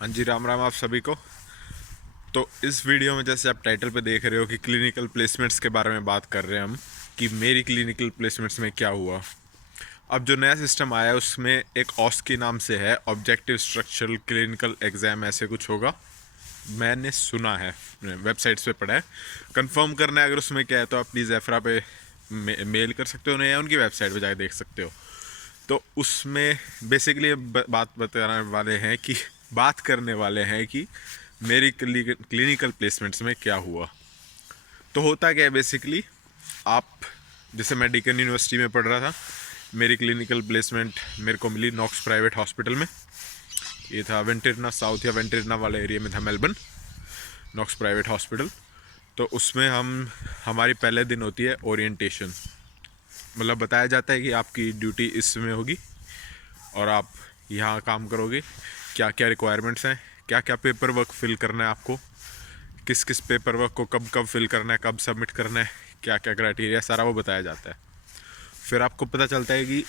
हाँ जी, राम राम आप सभी को। तो इस वीडियो में जैसे आप टाइटल पे देख रहे हो कि क्लिनिकल प्लेसमेंट्स के बारे में बात कर रहे हैं हम, कि मेरी क्लिनिकल प्लेसमेंट्स में क्या हुआ। अब जो नया सिस्टम आया है उसमें एक ऑस्की नाम से है, ऑब्जेक्टिव स्ट्रक्चरल क्लिनिकल एग्जाम ऐसे कुछ होगा। मैंने सुना है, वेबसाइट्स पे पढ़ा है। कंफर्म करना है अगर उसमें क्या है तो आप प्लीज़ एफरा पे मेल कर सकते हो उन्हें, या उनकी वेबसाइट पे जाकर देख सकते हो। तो उसमें बेसिकली बात करने वाले हैं कि मेरी क्लिनिकल प्लेसमेंट्स में क्या हुआ। तो होता क्या है बेसिकली, आप जैसे मैं डीकन यूनिवर्सिटी में पढ़ रहा था, मेरी क्लिनिकल प्लेसमेंट मेरे को मिली नॉक्स प्राइवेट हॉस्पिटल में। ये था वेंटिरना साउथ या वेंटिरना वाले एरिया में था मेलबर्न, नॉक्स प्राइवेट हॉस्पिटल। तो उसमें हमारी पहले दिन होती है ओरिएंटेशन। मतलब बताया जाता है कि आपकी ड्यूटी इसमें होगी और आप यहाँ काम करोगे, क्या क्या रिक्वायरमेंट्स हैं, क्या क्या पेपर वर्क फिल करना है आपको, किस किस पेपर वर्क को कब कब फिल करना है, कब सबमिट करना है, क्या क्या क्राइटेरिया, सारा वो बताया जाता है। फिर आपको पता चलता है कि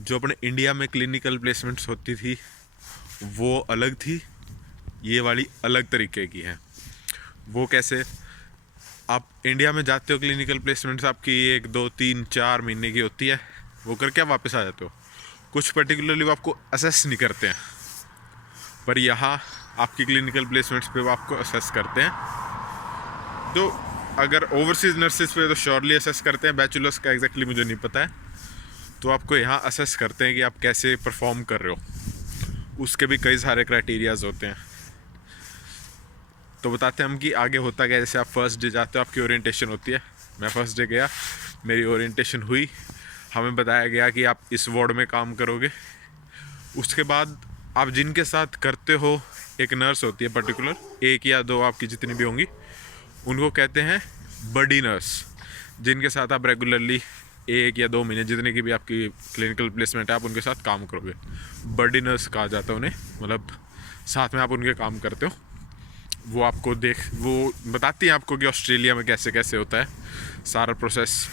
जो अपने इंडिया में क्लिनिकल प्लेसमेंट्स होती थी वो अलग थी, ये वाली अलग तरीके की है। वो कैसे, आप इंडिया में जाते हो, क्लिनिकल प्लेसमेंट्स आपकी 1 2 3 4 महीने की होती है, वो करके आप वापस आ जाते हो। कुछ पर्टिकुलरली वो आपको असेस नहीं करते हैं, पर यहाँ आपकी क्लिनिकल प्लेसमेंट्स पे वो आपको असेस करते हैं। तो अगर ओवरसीज़ नर्सेज पे तो श्योरली असेस करते हैं, बैचलर्स का एग्जैक्टली मुझे नहीं पता है। तो आपको यहाँ असेस करते हैं कि आप कैसे परफॉर्म कर रहे हो, उसके भी कई सारे क्राइटेरियाज होते हैं। तो बताते हैं हम कि आगे होता क्या। जैसे आप फर्स्ट डे जाते हो, आपकी ओरिएंटेशन होती है। मैं फर्स्ट डे गया, मेरी ओरिएंटेशन हुई, हमें बताया गया कि आप इस वार्ड में काम करोगे। उसके बाद आप जिनके साथ करते हो, एक नर्स होती है पर्टिकुलर, 1 या 2 आपकी जितनी भी होंगी, उनको कहते हैं बडी नर्स, जिनके साथ आप रेगुलरली 1 या 2 महीने जितने की भी आपकी क्लिनिकल प्लेसमेंट है आप उनके साथ काम करोगे। बडी नर्स कहा जाता है उन्हें, मतलब साथ में आप उनके काम करते हो। वो बताती हैं आपको कि ऑस्ट्रेलिया में कैसे कैसे होता है सारा प्रोसेस।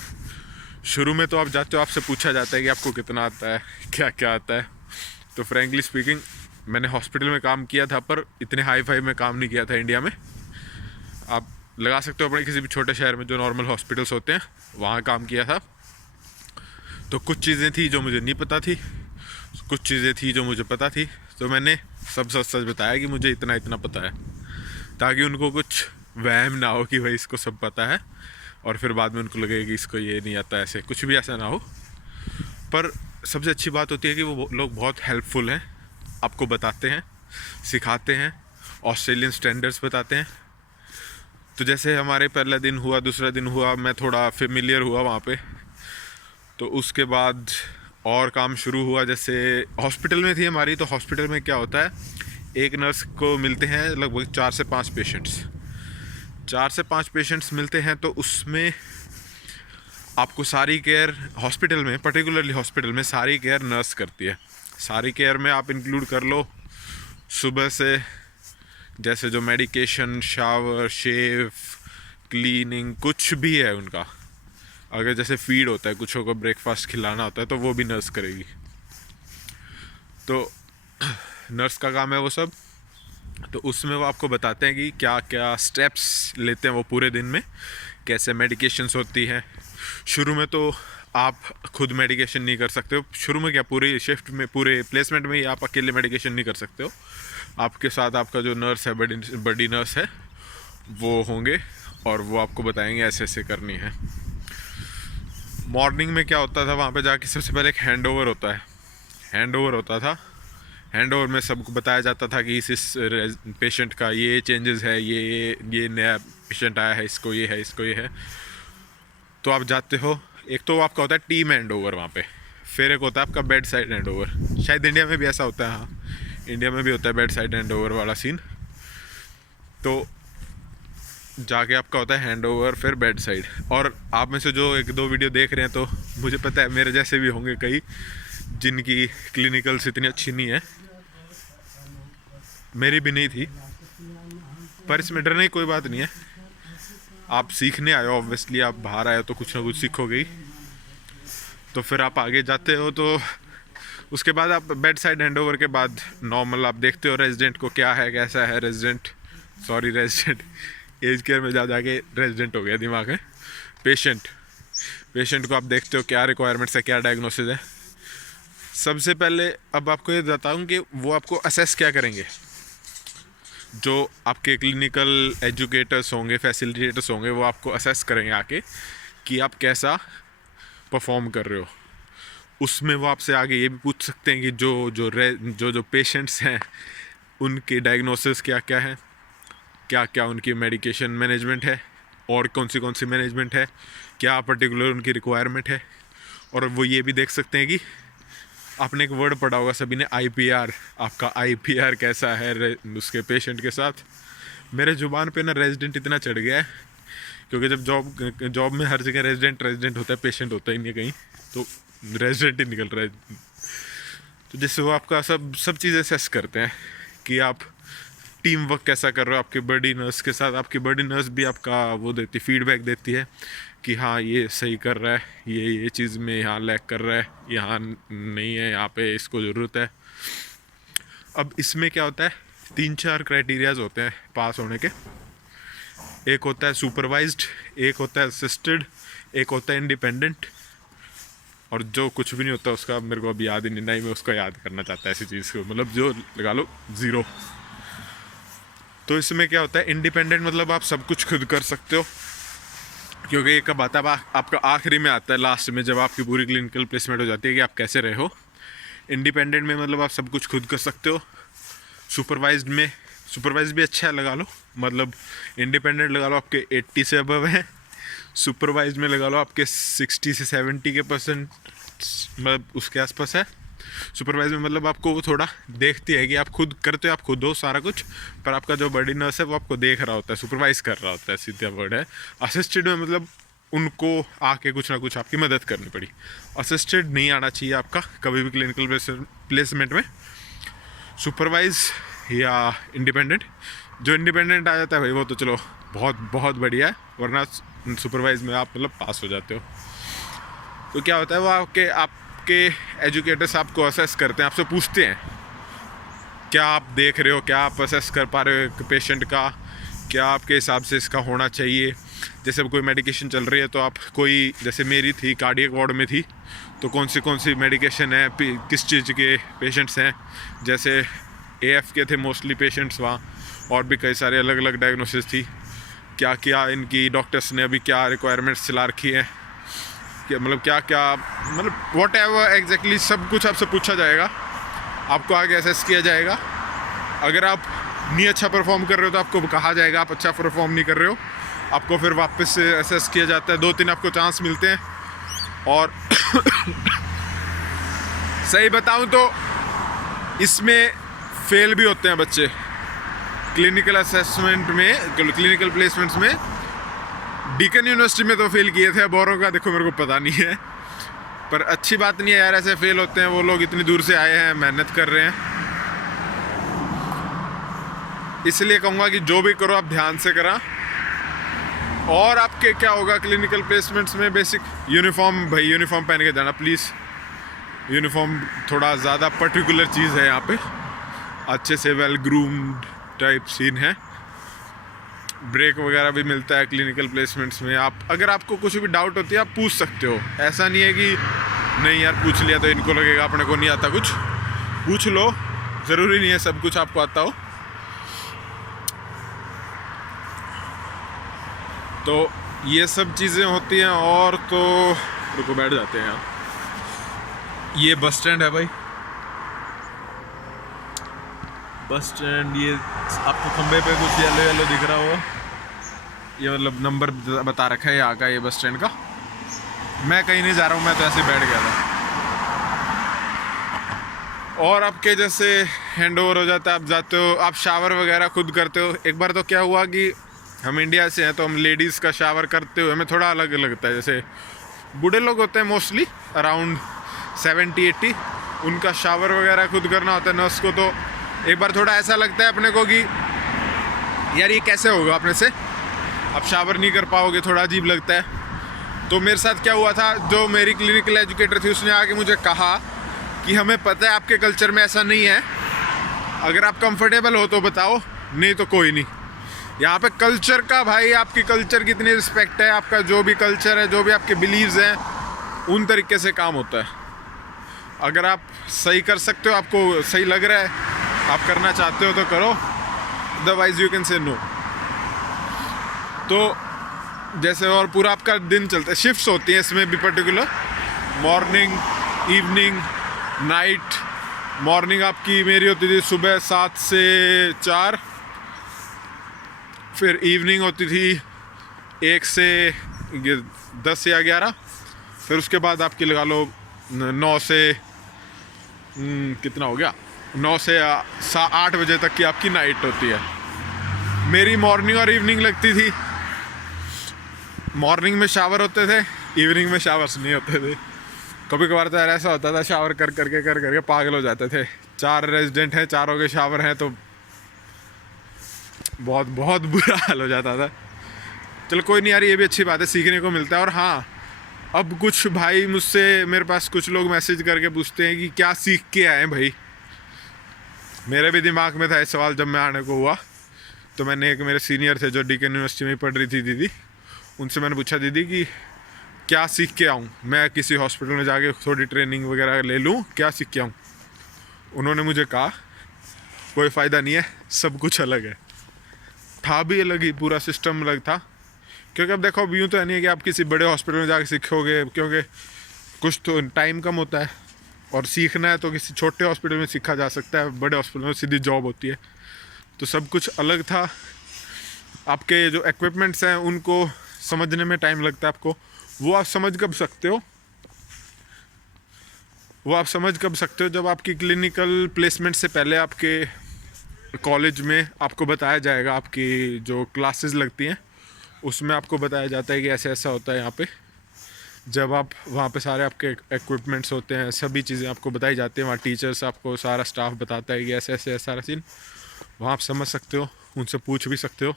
शुरू में तो आप जाते हो, आपसे पूछा जाता है कि आपको कितना आता है, क्या क्या आता है। तो फ्रेंकली स्पीकिंग, मैंने हॉस्पिटल में काम किया था पर इतने हाई फाई में काम नहीं किया था इंडिया में। आप लगा सकते हो अपने किसी भी छोटे शहर में जो नॉर्मल हॉस्पिटल्स होते हैं वहाँ काम किया था। तो कुछ चीज़ें थी जो मुझे नहीं पता थी, कुछ चीज़ें थी जो मुझे पता थी। तो मैंने सब सच सच बताया कि मुझे इतना इतना पता है, ताकि उनको कुछ वहम ना हो कि भाई इसको सब पता है और फिर बाद में उनको लगे कि इसको ये नहीं आता, ऐसे कुछ भी ऐसा ना हो। पर सबसे अच्छी बात होती है कि वो लोग बहुत हेल्पफुल हैं, आपको बताते हैं, सिखाते हैं, ऑस्ट्रेलियन स्टैंडर्ड्स बताते हैं। तो जैसे हमारे पहला दिन हुआ, दूसरा दिन हुआ, मैं थोड़ा फेमिलियर हुआ वहाँ पे। तो उसके बाद और काम शुरू हुआ। जैसे हॉस्पिटल में थी हमारी, तो हॉस्पिटल में क्या होता है, एक नर्स को मिलते हैं लगभग 4 से 5 पेशेंट्स। 4 से 5 पेशेंट्स मिलते हैं, तो उसमें आपको सारी केयर हॉस्पिटल में, पर्टिकुलरली हॉस्पिटल में सारी केयर नर्स करती है। सारी केयर में आप इंक्लूड कर लो सुबह से, जैसे जो मेडिकेशन, शावर, शेव, क्लीनिंग, कुछ भी है उनका। अगर जैसे फीड होता है, कुछ को ब्रेकफास्ट खिलाना होता है, तो वो भी नर्स करेगी। तो नर्स का काम है वो सब। तो उसमें वो आपको बताते हैं कि क्या क्या स्टेप्स लेते हैं वो पूरे दिन में, कैसे मेडिकेशंस होती हैं। शुरू में तो आप खुद मेडिकेशन नहीं कर सकते हो। शुरू में क्या, पूरी शिफ्ट में, पूरे प्लेसमेंट में ही आप अकेले मेडिकेशन नहीं कर सकते हो। आपके साथ आपका जो नर्स है, बड़ी नर्स है, वो होंगे और वो आपको बताएंगे ऐसे ऐसे करनी है। मॉर्निंग में क्या होता था, वहाँ पे जाके सबसे पहले एक हैंड ओवर होता है। हैंड ओवर होता था, हैंड ओवर में सबको बताया जाता था कि इस पेशेंट का ये चेंजेस है, ये नया पेशेंट आया है, इसको ये है, इसको ये है। तो आप जाते हो, एक तो आपका होता है टीम हैंड ओवर वहाँ पे, फिर एक होता है आपका बेड साइड हैंड ओवर। शायद इंडिया में भी ऐसा होता है, हाँ इंडिया में भी होता है बेड साइड हैंड ओवर वाला सीन। तो जाके आपका होता है हैंड ओवर, फिर बेड साइड। और आप में से जो 1 2 वीडियो देख रहे हैं, तो मुझे पता है मेरे जैसे भी होंगे कई जिनकी क्लिनिकल्स इतनी अच्छी नहीं है, मेरी भी नहीं थी। पर इसमें डरने की कोई बात नहीं है, आप सीखने आए हो, ऑब्वियसली आप बाहर आए हो तो कुछ ना कुछ सीखोगे ही। तो फिर आप आगे जाते हो, तो उसके बाद आप बेड साइड हैंड ओवर के बाद नॉर्मल आप देखते हो रेजिडेंट को क्या है कैसा है। रेजिडेंट एज केयर में जा जाके रेजिडेंट हो गया दिमाग है। पेशेंट को आप देखते हो क्या रिक्वायरमेंट्स है, क्या डायग्नोसिस है। सबसे पहले अब आपको ये बताऊं कि वो आपको असेस क्या करेंगे। जो आपके क्लिनिकल एजुकेटर्स होंगे, फैसिलिटेटर्स होंगे, वो आपको असेस करेंगे आके कि आप कैसा परफॉर्म कर रहे हो। उसमें वो आपसे आगे ये भी पूछ सकते हैं कि जो पेशेंट्स हैं उनके डायग्नोसिस क्या क्या है, क्या क्या उनकी मेडिकेशन मैनेजमेंट है और कौन सी मैनेजमेंट है, क्या पर्टिकुलर उनकी रिक्वायरमेंट है। और वो ये भी देख सकते हैं कि आपने एक वर्ड पढ़ा होगा सभी ने, IPR। आपका IPR कैसा है उसके पेशेंट के साथ। मेरे ज़ुबान पे ना रेजिडेंट इतना चढ़ गया है क्योंकि जब जॉब में हर जगह रेजिडेंट होता है, पेशेंट होता ही नहीं कहीं, तो रेजिडेंट ही निकल रहा है। तो जिससे वो आपका सब चीज़ें असेस करते हैं कि आप टीम वर्क कैसा कर रहे हो आपके बॉडी नर्स के साथ। आपकी बॉडी नर्स भी आपका वो देती, फीडबैक देती है कि हाँ ये सही कर रहा है, ये चीज़ में यहाँ लैग कर रहा है, यहाँ नहीं है, यहाँ पे इसको ज़रूरत है। अब इसमें क्या होता है, 3-4 क्राइटेरियाज होते हैं पास होने के। एक होता है सुपरवाइज्ड, एक होता है असिस्टेड, एक होता है इंडिपेंडेंट, और जो कुछ भी नहीं होता उसका मेरे को अभी याद ही नहीं मैं उसका याद करना चाहता ऐसी चीज़ को, मतलब जो लगा लो 0। तो इसमें क्या होता है, इंडिपेंडेंट मतलब आप सब कुछ खुद कर सकते हो, क्योंकि ये कब आता है, आपका आखिरी में आता है, लास्ट में, जब आपकी पूरी क्लिनिकल प्लेसमेंट हो जाती है कि आप कैसे रहे हो। इंडिपेंडेंट में मतलब आप सब कुछ खुद कर सकते हो। सुपरवाइज भी अच्छा है लगा लो, मतलब इंडिपेंडेंट लगा लो आपके 80 से अबव है, सुपरवाइज में लगा लो आपके 60 से 70% मतलब उसके आसपास है। सुपरवाइज में मतलब आपको वो थोड़ा देखती है कि आप खुद करते हो, आप खुद हो सारा कुछ, पर आपका जो बॉडी नर्स है वो आपको देख रहा होता है, सुपरवाइज कर रहा होता है, सीधा वर्ड है। असिस्टेड में मतलब उनको आके कुछ ना कुछ आपकी मदद करनी पड़ी। असिस्टेड नहीं आना चाहिए आपका कभी भी क्लिनिकल प्लेसमेंट में। सुपरवाइज या इंडिपेंडेंट, जो इंडिपेंडेंट आ जाता है भाई वो तो चलो बहुत बढ़िया है, वरना सुपरवाइज में आप मतलब पास हो जाते हो। तो क्या होता है, वो आपके एजुकेटर्स आपको असेस करते हैं, आपसे पूछते हैं क्या आप देख रहे हो, क्या आप असेस कर पा रहे हो पेशेंट का, क्या आपके हिसाब से इसका होना चाहिए। जैसे कोई मेडिकेशन चल रही है तो आप कोई, जैसे मेरी थी कार्डियक वार्ड में थी, तो कौन सी मेडिकेशन है, किस चीज़ के पेशेंट्स हैं। जैसे AF के थे मोस्टली पेशेंट्स वहाँ, और भी कई सारे अलग अलग डायग्नोसिस थी। क्या क्या इनकी डॉक्टर्स ने अभी क्या रिक्वायरमेंट्स चला रखी हैं, मतलब क्या मतलब वॉट एवर एग्जैक्टली सब कुछ आपसे पूछा जाएगा, आपको आगे असेस किया जाएगा। अगर आप नहीं अच्छा परफॉर्म कर रहे हो तो आपको कहा जाएगा आप अच्छा परफॉर्म नहीं कर रहे हो, आपको फिर वापस से असेस किया जाता है। 2-3 आपको चांस मिलते हैं। और सही बताऊं तो इसमें फेल भी होते हैं बच्चे क्लिनिकल असेसमेंट में, क्लिनिकल प्लेसमेंट्स में। डीकन यूनिवर्सिटी में तो फेल किए थे, अब औरों का देखो मेरे को पता नहीं है, पर अच्छी बात नहीं है यार, ऐसे फेल होते हैं वो लोग, इतनी दूर से आए हैं, मेहनत कर रहे हैं। इसलिए कहूँगा कि जो भी करो आप ध्यान से करा। और आपके क्या होगा क्लिनिकल प्लेसमेंट्स में, बेसिक यूनिफॉर्म, भाई यूनिफॉर्म पहन के जाना प्लीज़। यूनिफॉर्म थोड़ा ज़्यादा पर्टिकुलर चीज़ है यहाँ पे, अच्छे से वेल ग्रूम्ड टाइप सीन है। ब्रेक वगैरह भी मिलता है क्लिनिकल प्लेसमेंट्स में। आप अगर आपको कुछ भी डाउट होती है आप पूछ सकते हो, ऐसा नहीं है कि नहीं यार पूछ लिया तो इनको लगेगा अपने को नहीं आता कुछ। पूछ लो, ज़रूरी नहीं है सब कुछ आपको आता हो। तो ये सब चीज़ें होती हैं। और तो रुको बैठ जाते हैं यार। ये बस स्टैंड है भाई, बस स्टैंड। ये आपको खंबे पे कुछ येलो दिख रहा होगा, ये मतलब नंबर बता रखा है यहाँ का, ये बस स्टैंड का। मैं कहीं नहीं जा रहा हूँ, मैं तो ऐसे बैठ गया था। और आपके जैसे हैंड ओवर हो जाता है, आप जाते हो, आप शावर वगैरह खुद करते हो। एक बार तो क्या हुआ कि हम इंडिया से हैं तो हम लेडीज़ का शावर करते हुए हमें थोड़ा अलग लगता है। जैसे बूढ़े लोग होते हैं मोस्टली अराउंड 70-80, उनका शावर वगैरह खुद करना होता है नर्स को। तो एक बार थोड़ा ऐसा लगता है अपने को कि यार ये कैसे होगा अपने से, आप शावर नहीं कर पाओगे, थोड़ा अजीब लगता है। तो मेरे साथ क्या हुआ था, जो मेरी क्लिनिकल एजुकेटर थी उसने आके मुझे कहा कि हमें पता है आपके कल्चर में ऐसा नहीं है, अगर आप कंफर्टेबल हो तो बताओ, नहीं तो कोई नहीं। यहाँ पे कल्चर का भाई, आपकी कल्चर की इतनी रिस्पेक्ट है, आपका जो भी कल्चर है, जो भी आपके बिलीव्स हैं, उन तरीके से काम होता है। अगर आप सही कर सकते हो, आपको सही लग रहा है, आप करना चाहते हो तो करो, otherwise you can say no. तो जैसे और पूरा आपका दिन चलता है, शिफ्ट्स होती हैं इसमें भी particular, morning, evening, night. Morning आपकी मेरी होती थी सुबह 7 से 4, फिर इवनिंग होती थी 1 से 10 या 11, फिर उसके बाद आपकी लगा लो 9 से कितना हो गया, 9 से 8 बजे तक की आपकी नाइट होती है। मेरी मॉर्निंग और इवनिंग लगती थी, मॉर्निंग में शावर होते थे, इवनिंग में शावर्स नहीं होते थे। कभी कभार तो ऐसा होता था शावर कर करके पागल हो जाते थे। 4 रेजिडेंट हैं, चारों के शावर हैं, तो बहुत बहुत बुरा हाल हो जाता था। चलो कोई नहीं यार, ये भी अच्छी बात है, सीखने को मिलता है। और हाँ, अब कुछ भाई मुझसे, मेरे पास कुछ लोग मैसेज करके पूछते हैं कि क्या सीख के आए भाई। मेरे भी दिमाग में था ये सवाल जब मैं आने को हुआ, तो मैंने, एक मेरे सीनियर थे जो डीकन यूनिवर्सिटी में पढ़ रही थी दीदी, उनसे मैंने पूछा दीदी कि क्या सीख के आऊँ, मैं किसी हॉस्पिटल में जाके थोड़ी ट्रेनिंग वगैरह ले लूँ, क्या सीख के आऊँ। उन्होंने मुझे कहा कोई फ़ायदा नहीं है, सब कुछ अलग है। था भी अलग ही, पूरा सिस्टम अलग था। क्योंकि अब देखो, अब यूँ तो है नहीं है कि आप किसी बड़े हॉस्पिटल में जाके सीखोगे, क्योंकि कुछ तो टाइम कम होता है, और सीखना है तो किसी छोटे हॉस्पिटल में सीखा जा सकता है, बड़े हॉस्पिटल में सीधी जॉब होती है। तो सब कुछ अलग था। आपके जो इक्विपमेंट्स हैं उनको समझने में टाइम लगता है आपको, वो आप समझ कब सकते हो, जब आपकी क्लिनिकल प्लेसमेंट से पहले आपके कॉलेज में आपको बताया जाएगा, आपकी जो क्लासेस लगती हैं उसमें आपको बताया जाता है कि ऐसा ऐसा होता है यहाँ पे। जब आप वहाँ पे सारे आपके इक्विपमेंट्स होते हैं, सभी चीज़ें आपको बताई जाती हैं, वहाँ टीचर्स आपको, सारा स्टाफ बताता है कि ऐसे ऐसे सारा सीन, वहाँ आप समझ सकते हो, उनसे पूछ भी सकते हो।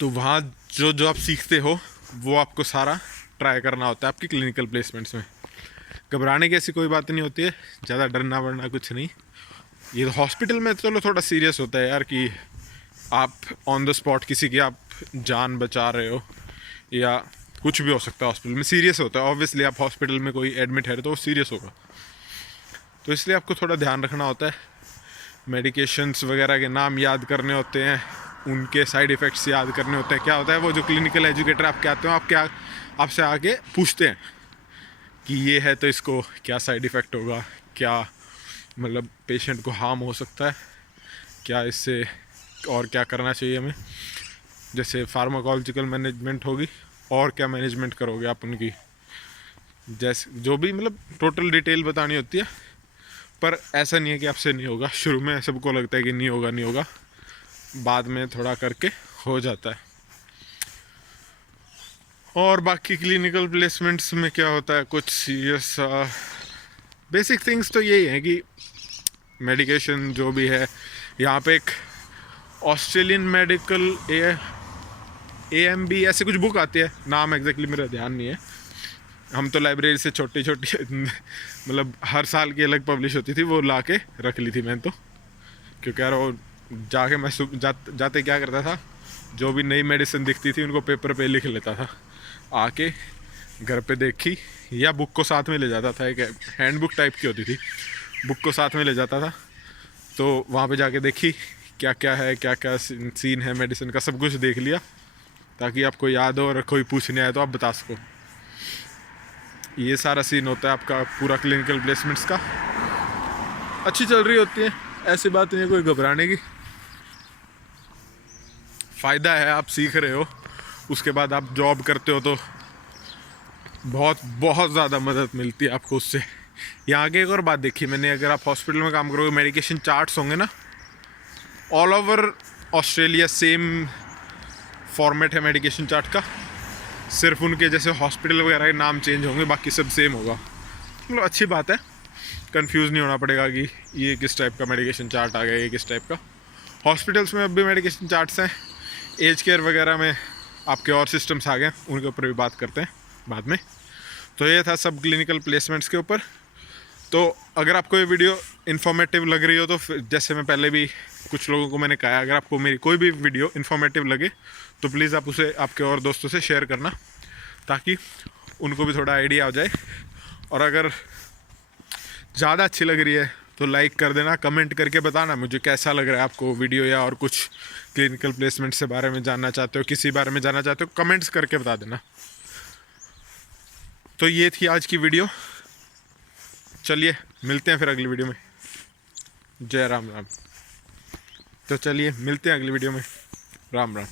तो वहाँ जो आप सीखते हो वो आपको सारा ट्राई करना होता है आपकी क्लिनिकल प्लेसमेंट्स में। घबराने की ऐसी कोई बात नहीं होती है, ज़्यादा डरना वरना कुछ नहीं। ये तो हॉस्पिटल में चलो थोड़ा सीरियस होता है यार, कि आप ऑन द स्पॉट किसी की आप जान बचा रहे हो, या कुछ भी हो सकता है। हॉस्पिटल में सीरियस होता है, ऑब्वियसली आप हॉस्पिटल में कोई एडमिट है तो वो सीरियस होगा, तो इसलिए आपको थोड़ा ध्यान रखना होता है। मेडिकेशंस वगैरह के नाम याद करने होते हैं, उनके साइड इफ़ेक्ट्स याद करने होते हैं। क्या होता है, वो जो क्लिनिकल एजुकेटर आपके आते हैं, आपसे आके पूछते हैं कि ये है तो इसको क्या साइड इफ़ेक्ट होगा, क्या मतलब पेशेंट को हार्म हो सकता है, क्या इससे और क्या करना चाहिए हमें, जैसे फार्माकोलॉजिकल मैनेजमेंट होगी, और क्या मैनेजमेंट करोगे आप उनकी, जैसे जो भी मतलब टोटल डिटेल बतानी होती है। पर ऐसा नहीं है कि आपसे नहीं होगा, शुरू में सबको लगता है कि नहीं होगा, बाद में थोड़ा करके हो जाता है। और बाकी क्लिनिकल प्लेसमेंट्स में क्या होता है, कुछ सीरियस बेसिक थिंग्स तो यही है कि मेडिकेशन जो भी है, यहाँ पे एक ऑस्ट्रेलियन मेडिकल AMB ऐसे कुछ बुक आती है, नाम एग्जैक्टली मेरा ध्यान नहीं है। हम तो लाइब्रेरी से छोटी मतलब हर साल की अलग पब्लिश होती थी, वो ला के रख ली थी मैंने तो, क्योंकि यार वो जाके मैं जाते क्या करता था, जो भी नई मेडिसिन दिखती थी उनको पेपर पे लिख लेता था, आके घर पे देखी, या बुक को साथ में ले जाता था, एक हैंड बुक टाइप की होती थी, बुक को साथ में ले जाता था, तो वहाँ पे जाके देखी क्या क्या है, क्या क्या सीन है मेडिसिन का, सब कुछ देख लिया, ताकि आपको याद हो और कोई पूछने आए तो आप बता सको। ये सारा सीन होता है आपका पूरा क्लिनिकल प्लेसमेंट्स का। अच्छी चल रही होती है, ऐसी बात नहीं है कोई घबराने की। फ़ायदा है, आप सीख रहे हो, उसके बाद आप जॉब करते हो तो बहुत बहुत ज़्यादा मदद मिलती है आपको उससे। यहाँ आगे एक और बात देखी मैंने, अगर आप हॉस्पिटल में काम करोगे, मेडिकेशन चार्ट्स होंगे ना, all over Australia same format है मेडिकेशन चार्ट का, सिर्फ उनके जैसे हॉस्पिटल वगैरह के नाम चेंज होंगे, बाकी सब सेम होगा। मतलब अच्छी बात है, कंफ्यूज नहीं होना पड़ेगा कि ये किस टाइप का मेडिकेशन चार्ट आ गया, ये किस टाइप का। हॉस्पिटल्स में अब भी मेडिकेशन चार्ट्स हैं, एज केयर वगैरह में आपके और सिस्टम्स आ गए, उनके ऊपर भी बात करते हैं बाद में। तो ये था सब क्लिनिकल प्लेसमेंट्स के ऊपर। तो अगर आपको ये वीडियो इन्फॉर्मेटिव लग रही हो तो जैसे मैं पहले भी कुछ लोगों को मैंने कहा, अगर आपको मेरी कोई भी वीडियो इन्फॉर्मेटिव लगे तो प्लीज़ आप उसे आपके और दोस्तों से शेयर करना, ताकि उनको भी थोड़ा आइडिया आ जाए। और अगर ज़्यादा अच्छी लग रही है तो लाइक कर देना, कमेंट करके बताना मुझे कैसा लग रहा है आपको वीडियो, या और कुछ क्लिनिकल प्लेसमेंट से बारे में जानना चाहते हो, किसी बारे में जानना चाहते हो, कमेंट्स करके बता देना। तो ये थी आज की वीडियो। चलिए मिलते हैं फिर अगली वीडियो में। जय राम राम। तो चलिए मिलते हैं अगली वीडियो में। राम राम।